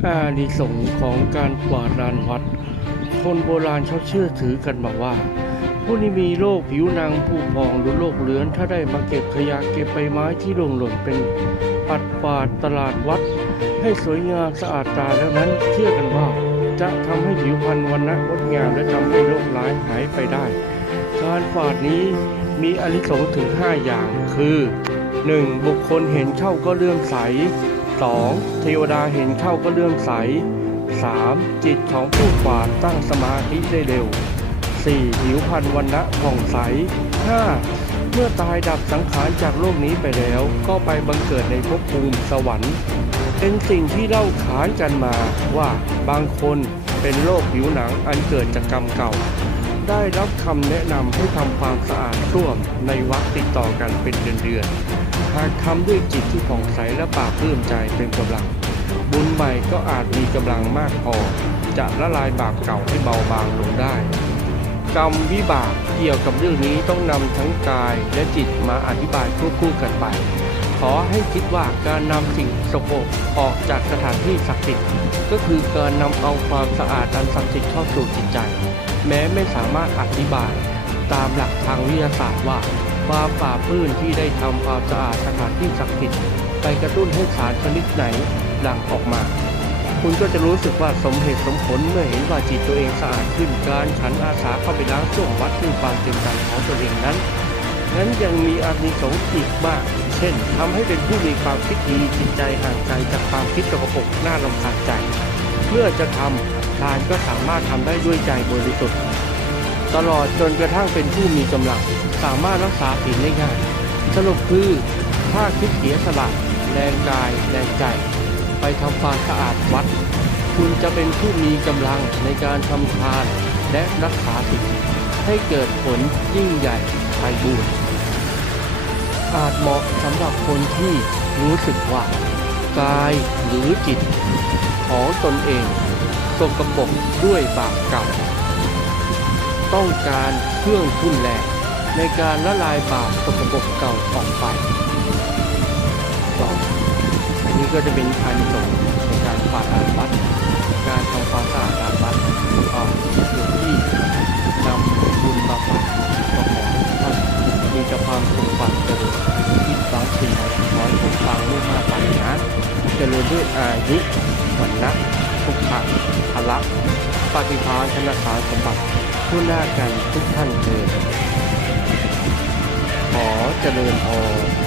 อานิสงส์ของการกวาดลานวัด คนโบราณเขาเชื่อถือกันมาว่า ผู้ที่มีโรคผิวหนังผุพองหรือโรคเลือนถ้าได้มาเก็บขยะเก็บใบไม้ที่หล่นหล่นเป็นปัดกวาดตลาดวัด ให้สวยงามสะอาดตาแล้วนั้นเชื่อกันว่า จะทำให้ผิวพรรณวันนะงดงามและทำให้โรคร้ายหายไปได้ การกวาดนี้มีอานิสงส์ถึง 5 อย่างคือ 1. บุคคลเห็นเข้าก็เลื่อมใส 2. เทวดาเห็นเข้าก็เลื่อมใส 3. จิตของผู้กวาดตั้งสมาธิได้เร็ว 4. ผิวพรรณวันนะผ่องใส 5. เมื่อตายดับสังขารจากโลกนี้ไปแล้ว ก็ไปบังเกิดในภพภูมิสวรรค์ เป็นสิ่งที่เล่าขานกันมาว่าบางคนเป็นโรคผิวหนังอันเกิดจากกรรมเก่า ได้รับคำแนะนำให้ทำความสะอาดส้วมในวัดติดต่อกันเป็นเดือนๆ หากทำด้วยจิตที่ผ่องใสและปราบปลื้มใจเป็นกำลัง บุญใหม่ก็อาจมีกำลังมากพอ จะละลายบาปเก่าให้เบาบางลงได้ กรรมวิบากเกี่ยวกับเรื่องนี้ต้องนำทั้งกายและจิตมาอธิบายควบคู่กันไป ขอให้คิดว่าการนำสิ่งสกปรกออกจากสถานที่ศักดิ์สิทธิ์ก็คือการนำเอาความสะอาดอันศักดิ์สิทธิ์เข้าสู่จิตใจ แม้ไม่สามารถอธิบาย ตามหลักทางวิทยาศาสตร์ว่า ความป่าบปลื้นที่ได้ทำความสะอาดสถานที่ศักดิ์สิทธิ์ไปกระตุ้นให้สารชนิดไหนหลั่งออกมา คุณก็จะรู้สึกว่าสมเหตุสมผลเมื่อเห็นว่าจิตตัวเองสะอาดขึ้น การฉันอาสาเข้าไปล้างส้วมวัดด้วยความเต็มใจของตัวเองนั้น นั้นยังมีอานิสงส์อีกมาก เช่นทำให้เป็นผู้มีความคิดดีจิตใจห่างไกลจากความคิดสกปรกน่ารำคาญใจ เมื่อจะทำทานก็สามารถทำได้ด้วยใจบริสุทธิ์ ตลอดจนกระทั่งเป็นผู้มีกำลัง สามารถรักษาศีลได้ง่าย สรุปคือถ้าคิดเสียสละแรงกายแรงใจ ไปทำความสะอาดวัด คุณจะเป็นผู้มีกำลังในการทำทานและรักษาศีลให้เกิดผลยิ่งใหญ่ไพบูรณ์อาจเหมาะสำหรับคนที่รู้สึกว่า กายหรือจิต ของตนเองสกปรกด้วยบาปเก่า ต้องการเครื่องทุ่นแรงในการละลายบาปสกปรกเก่าออกไปก็อันนี้ก็จะเป็นอานิสงส์ในการกวาดลานวัดการทำความสะอาดลานวัดก็อยู่ที่นำบุญมาฝากก็ขอให้ท่านมีแต่ความสุขความเจริญคิดบางสิ่งขอให้ผมฟังลูกมาไปนะเจริญด้วยอายุวันนะทุกขะพละปฏิภาณธนาคารสมบัติ ทุกหน้ากันทุกท่านเถิดขอเจริญพร